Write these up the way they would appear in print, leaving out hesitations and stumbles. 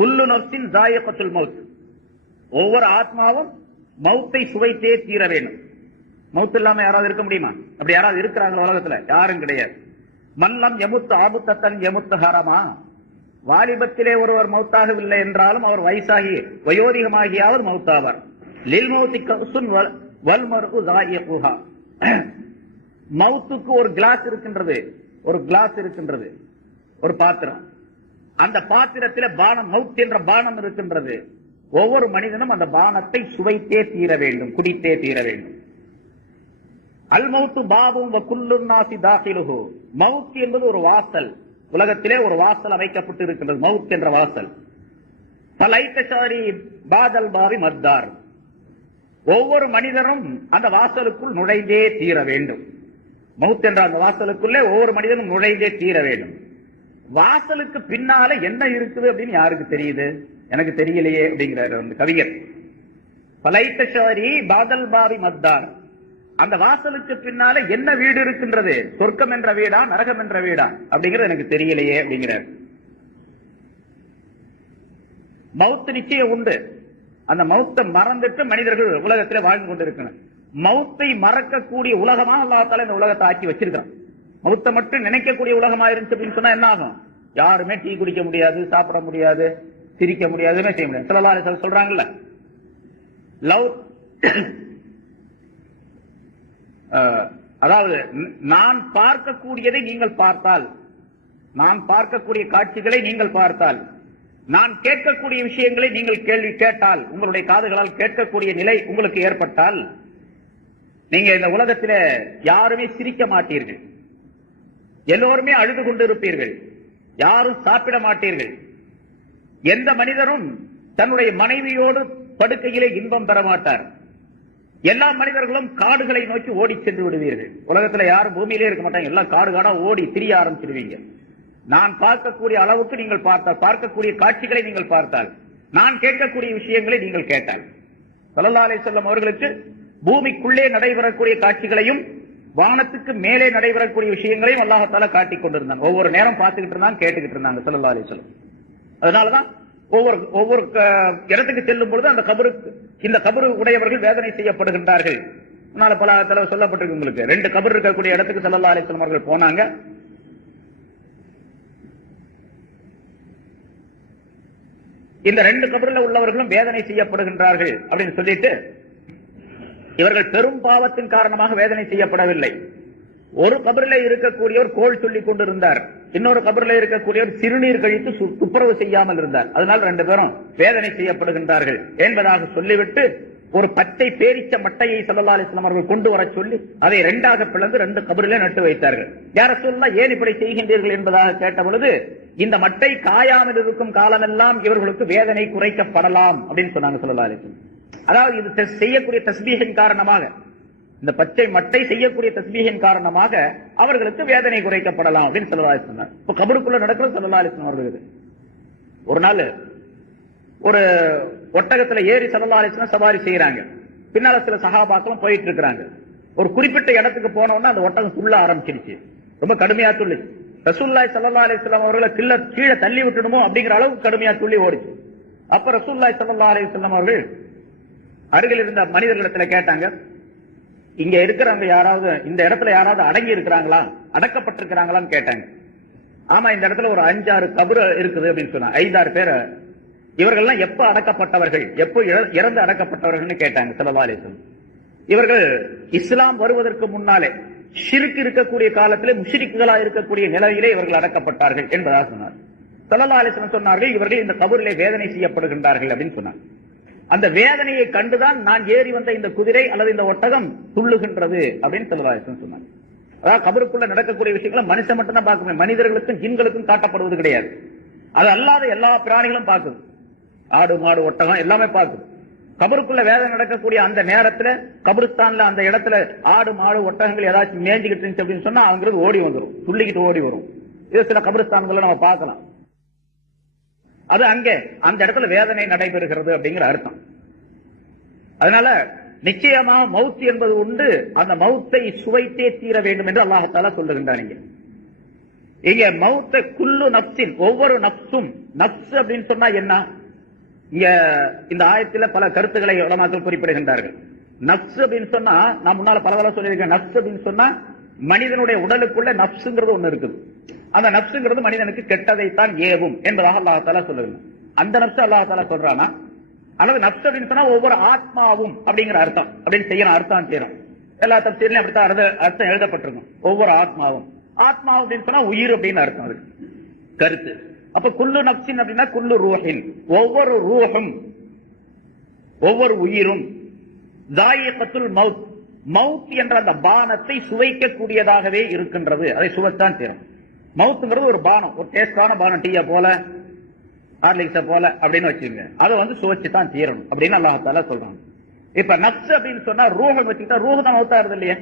குல்லு நஃப்ஸின் ஸாயிகத்துல் மௌத், ஒவ்வொரு ஆத்மாவும் மௌத்தை சுவைத்தே தீர வேண்டும். மௌத் இல்லாம யாராவது இருக்க முடியுமா? அப்படி யாராவது இருக்கிறாங்களா உலகத்துல? யாரும் கிடையாது. மல்லம் யமுத்து ஆபுத்தன் யமுத்து ஹரமா, வாலிபத்திலே ஒருவர் மௌத்தாகவில்லை என்றாலும் அவர் வயசாகி வயோதிகமாகியாவது மௌத்தாவார். லில் மௌத்தி கஸுன் வல் மர்உ ஸாயிகுஹா, மௌத்துக்கு ஒரு கிளாஸ் இருக்கின்றது, ஒரு பாத்திரம். அந்த பாத்திரத்தில் பானம், மௌத் என்ற பானம் இருக்கின்றது. ஒவ்வொரு மனிதனும் அந்த பானத்தை சுவைத்தே தீர வேண்டும், குடித்தே தீர வேண்டும். அல் மௌத்து பாபும் வ குல்லு நாஸி தாகிலுஹு, மௌத் என்பது ஒரு வாசல், உலகத்திலே ஒரு வாசல் அமைக்கப்பட்டு இருக்கின்றது, மௌத் என்ற வாசல். ஃபலைத்தஷாரி பாதல் பாவி மத்தார், ஒவ்வொரு மனிதனும் அந்த வாசலுக்குள் நுழைந்தே தீர வேண்டும். மௌத் என்ற அந்த வாசலுக்குள்ளே ஒவ்வொரு மனிதனும் நுழைந்தே தீர வேண்டும். வாசலுக்கு பின்னால என்ன இருக்குது அப்படின்னு யாருக்கு தெரியுது? எனக்கு தெரியலையே அப்படிங்கிறார் அந்த கவிஞர். ஃபலைத்தஷாரி பாதல் பாவி மத்தார், அந்த வாசலுக்கு பின்னால என்ன வீடு இருக்கின்றது? சொர்க்கம் என்ற வீடா, நரகம் என்ற வீடா அப்படிங்கிறது எனக்கு தெரியலையே அப்படிங்கிறார். மௌத் நிச்சயம் உண்டு. அந்த மௌத்தை மறந்துட்டு மனிதர்கள் உலகத்தில் வாழ்ந்து கொண்டிருக்கணும். மௌத்தை மறக்கக்கூடிய உலகமா அல்லாஹ் தஆலா இந்த உலகத்தை ஆக்கி வச்சிருக்கான். மௌத்தை மட்டும் நினைக்கக்கூடிய உலகமா இருந்துச்சு அப்படின்னு சொன்னா என்ன ஆகும்? யாருமே டீ குடிக்க முடியாது, சாப்பிட முடியாது, சிரிக்க முடியாதுன்னு செய்ய முடியாது. ஸல்லல்லாஹு அலைஹி வஸல்லம் சொல்றாங்கல்ல, லவ், அதாவது நான் பார்க்கக்கூடியதை நீங்கள் பார்த்தால், நான் பார்க்கக்கூடிய காட்சிகளை நீங்கள் பார்த்தால், நான் கேட்கக்கூடிய விஷயங்களை நீங்கள் கேள்வி கேட்டால், உங்களுடைய காதுகளால் கேட்கக்கூடிய நிலை உங்களுக்கு ஏற்பட்டால், நீங்க இந்த உலகத்தில் யாருமே சிரிக்க மாட்டீர்கள், எல்லோருமே அழுது கொண்டிருப்பீர்கள், யாரும் சாப்பிட மாட்டீர்கள், எந்த மனிதரும் தன்னுடைய மனைவியோடு படுக்கையிலே இன்பம் பெற மாட்டார், எல்லா மனிதர்களும் காடுகளை நோக்கி ஓடி சென்று விடுவீர்கள். உலகத்துல யாரும் பூமியிலே இருக்க மாட்டாங்க, எல்லாம் காடு காடா ஓடி திரிய ஆரம்பிச்சிருவீங்க. நான் பார்க்கக்கூடிய அளவுக்கு நீங்கள் பார்த்தால், பார்க்கக்கூடிய காட்சிகளை நீங்கள் பார்த்தால், நான் கேட்கக்கூடிய விஷயங்களை நீங்கள் கேட்டால், ஸல்லல்லாஹு அலைஹி வஸல்லம் அவர்களுக்கு பூமிக்குள்ளே நடைபெறக்கூடிய காட்சிகளையும் வானத்துக்கு மேலே நடைபெறக்கூடிய விஷயங்களையும் அல்லாஹ் தஆலா காட்டிக் கொண்டிருந்தாங்க. ஒவ்வொரு நேரம் பார்த்துக்கிட்டு இருந்தாங்க, கேட்டுக்கிட்டு இருந்தாங்க ஸல்லல்லாஹு அலைஹி வஸல்லம். அதனாலதான் ஒவ்வொரு இடத்துக்கு செல்லும் பொழுது அந்த கபருக்கு, இந்த கபரு உடையவர்கள் வேதனை செய்யப்படுகின்றார்கள். அதனால பல தடவை சொல்லப்பட்டிருக்கு உங்களுக்கு. 2 கபர் இருக்கக்கூடிய இடத்துக்கு ஸல்லல்லாஹு அலைஹி வஸல்லம் அவர்கள் போனாங்க. இந்த 2 கபர்ல உள்ளவர்களும் வேதனை செய்யப்படுகின்றார்கள் அப்படின்னு சொல்லிட்டு, இவர்கள் பெரும் பாவத்தின் காரணமாக வேதனை செய்யப்படவில்லை. ஒரு கபரிலே இருக்கக்கூடியவர் கோல் சொல்லிக் கொண்டிருந்தார், இன்னொரு கபரிலே இருக்கக்கூடியவர் சிறுநீர் கழித்து துப்புரவு செய்யாமல் இருந்தார். அதனால் 2 பேரும் வேதனை செய்யப்படுகின்றார்கள் என்பதாக சொல்லிவிட்டு ஒரு பச்சை பேரிச்ச மட்டையை ஸல்லல்லாஹு அலைஹி வஸல்லம் அவர்கள் கொண்டு வர சொல்லி அதை 2ஆக பிளந்து 2 கபரிலே நட்டு வைத்தார்கள். யார சொல்லலாம், ஏன் இப்படி செய்கின்றீர்கள் என்பதாக கேட்ட பொழுது, இந்த மட்டை காயாமல் இருக்கும் காலமெல்லாம் இவர்களுக்கு வேதனை குறைக்கப்படலாம் அப்படின்னு சொன்னாங்க ஸல்லல்லாஹு அலைஹி வஸல்லம். அதாவது இது செய்யக்கூடிய தஸ்பீஹின் காரணமாக, இந்த பச்சை மட்டை செய்யக்கூடிய தஸ்பீஹின் காரணமாக அவர்களுக்கு வேதனை குறைக்கப்படலாம் அப்படின்னு ஸல்லல்லாஹு அலைஹி வஸல்லம். இப்ப கபருக்குள்ள நடக்கிறது ஸல்லல்லாஹு அலைஹி வஸல்லம் அவர்களுக்கு. ஒரு நாள் ஒரு ஒட்டகத்துல ஏறி ஸல்லல்லாஹு அலைஹி வஸல்லம் சவாரி செய்யறாங்க. பின்னால சில சஹாபாக்களும் போயிட்டு இருக்காங்க. ஒரு குறிப்பிட்ட இடத்துக்கு போனோம்னா அந்த ஒட்டகம் துள்ள ஆரம்பிச்சிருச்சு, ரொம்ப கடுமையா துள்ளி. ரசூலுல்லாஹி ஸல்லல்லாஹு அலைஹி வஸல்லம் அவர்களை கீழே தள்ளி விட்டுடுமோ அப்படிங்கிற அளவுக்கு கடுமையா துள்ளி ஓடிச்சு. அப்ப ரசூலுல்லாஹி ஸல்லல்லாஹு அலைஹி வஸல்லம் அவர்கள் அருகில் இருந்த மனிதர்களிடத்துல கேட்டாங்க, இங்க இருக்கிறவங்க யாராவது இந்த இடத்துல யாராவது அடங்கி இருக்கிறாங்களா, அடக்கப்பட்டிருக்கிறாங்களான்னு கேட்டாங்க. ஆமா, இந்த இடத்துல ஒரு 5-6 கபர் இருக்குது அப்படின்னு சொன்னா. 5-6 பேர். இவர்கள்லாம் எப்ப அடக்கப்பட்டவர்கள், எப்போ இறந்து அடக்கப்பட்டவர்கள் கேட்டாங்க ஸல்லல்லாஹு அலைஹி வஸல்லம். இவர்கள் இஸ்லாம் வருவதற்கு முன்னாலே ஷிர்க் இருக்கக்கூடிய காலத்திலே முஷ்ரிக்குகளா இருக்கக்கூடிய நிலையிலே இவர்கள் அடக்கப்பட்டார்கள் என்பதாக சொன்னார். ஸல்லல்லாஹு அலைஹி வஸல்லம் சொன்னார்கள், இவர்கள் இந்த கபரிலே வேதனை செய்யப்படுகின்றார்கள் அப்படின்னு சொன்னார். அந்த வேதனையை கண்டுதான் நான் ஏறி வந்த இந்த குதிரை அல்லது இந்த ஒட்டகம் துள்ளுகின்றது அப்படின்னு ஸல்லல்லாஹு அலைஹி வஸல்லம் சொன்னார். அதாவது கபருக்குள்ள நடக்கக்கூடிய விஷயங்களை மனுஷன் மட்டும் தான் பார்க்க முடியும், மனிதர்களுக்கும் ஜின்களுக்கும் காட்டப்படுவது கிடையாது. அது அல்லாத எல்லா பிராணிகளும் பார்க்குது, ஆடு மாடு ஒட்டகம் எல்லாமே பார்க்குது. கபருக்குள்ள வேதனை நடக்கக்கூடிய அந்த நேரத்துல, கபருஸ்தான்ல அந்த இடத்துல ஆடு மாடு ஒட்டகங்கள் ஏதாச்சும் மேய்ஞ்சிக்கிட்டு இருந்துச்சு அப்படின்னு சொன்னா அவங்களுக்கு ஓடி வந்துடும், துள்ளிக்கிட்டு ஓடி வரும். இது சில கபருஸ்தான்களை நம்ம பார்க்கலாம். அது அங்கே அந்த இடத்துல வேதனை நடைபெறுகிறது அப்படிங்கிற அர்த்தம். அதனால நிச்சயமாக மவுத் என்பது உண்டு, அந்த மவுத்தை சுவைத்தே தீர வேண்டும் என்று அல்லாஹ் தஆலா சொல்லுகின்றான். இங்க மௌத்த குல்லு நப்சின், ஒவ்வொரு நப்சும். நப்சு அப்படின்னு சொன்னா என்ன? இங்க இந்த ஆயத்துல பல கருத்துக்களை உலமாக்கள் குறிப்பிடுகின்றார்கள். நப்சு அப்படின்னு சொன்னா, நான் முன்னால பல தடவை சொல்லியிருக்கேன், நப்சு அப்படின்னு சொன்னா மனிதனுடைய உடலுக்குள்ள நப்சுங்கிறது ஒண்ணு இருக்குது. அந்த நப்சுங்கிறது மனிதனுக்கு கெட்டதைத்தான் ஏவும் என்பதாக அல்லாஹ் தஆலா சொல்லுங்க. அந்த நப்சு அல்லாஹ் தஆலா சொல்றானா, அல்லது நப்சு அப்படின்னு சொன்னா ஒவ்வொரு ஆத்மாவும் அப்படிங்கிற அர்த்தம் அப்படின்னு செய்யணும், அர்த்தம் செய்யணும். எல்லா தப்சீர்லயும் அப்படித்தான் அர்த்தம் எழுதப்பட்டிருக்கும். ஒவ்வொரு ஆத்மாவும், ஆத்மா அப்படின்னு சொன்னா உயிர் அப்படின்னு அர்த்தம் அதுக்கு கருத்து. அப்ப குல்லு நப்சின் அப்படின்னா குல்லு ரூஹின், ஒவ்வொரு ரூஹும், ஒவ்வொரு உயிரும், தாயிகத்துல் மவுத், மவுத் என்ற அந்த பானத்தை சுவைக்கக்கூடியதாகவே இருக்கின்றது. அதை சுவைத்தான் தீரும். மவுத்துங்கிறது ஒரு பானம், ஒரு டேஸ்டான பானம், டீயை போல ஹார்லிக்ஸ போல அப்படின்னு வச்சுங்க, அதை சுவைச்சுதான் தீரணும் அப்படின்னு அல்லாஹ் தஆலா சொல்றாங்க. இப்ப நப்ஸ் அப்படின்னு சொன்னா ரூஹ வச்சுக்கிட்டா ரூஹ் தான் மௌத்தா இருது இல்லையா?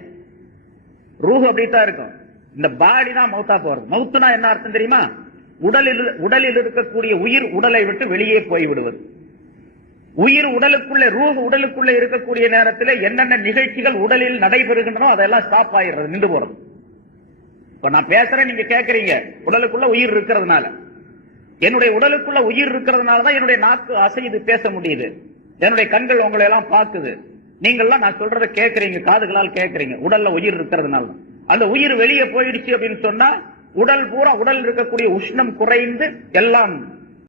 ரூஹ் அப்படித்தான் இருக்கும். இந்த பாடி தான் மௌத்தா போறது. மௌத்துனா என்ன அர்த்தம் தெரியுமா? உடலில் இருக்கக்கூடிய உயிர் உடலை விட்டு வெளியே போய் விடுவது. உயிர் உடலுக்குள்ள, ரூஹ் உடலுக்குள்ள இருக்கக்கூடிய நேரத்தில் என்னென்ன நிகழ்ச்சிகள் உடலில் நடைபெறுகின்றனோ அதெல்லாம் ஸ்டாப் ஆயிடுறது, நின்று போறது. இப்ப நான் பேசுறேன், நீங்க கேட்கறீங்க, உடலுக்குள்ள உயிர் இருக்கிறதுனால. என்னுடைய உடலுக்குள்ள உயிர் இருக்கிறதுனாலதான் என்னுடைய நாக்கு அசைது பேச முடியுது, என்னுடைய கண்கள் உங்களை எல்லாம் பார்க்குது, நீங்கள்லாம் நான் சொல்றதை கேட்கறீங்க, காதுகளால் கேட்கறீங்க. உடல்ல உயிர் இருக்கிறதுனால. அந்த உயிர் வெளியே போயிடுச்சு அப்படின்னு சொன்னா உடல் பூரா, உடல் இருக்கக்கூடிய உஷ்ணம் குறைந்து எல்லாம்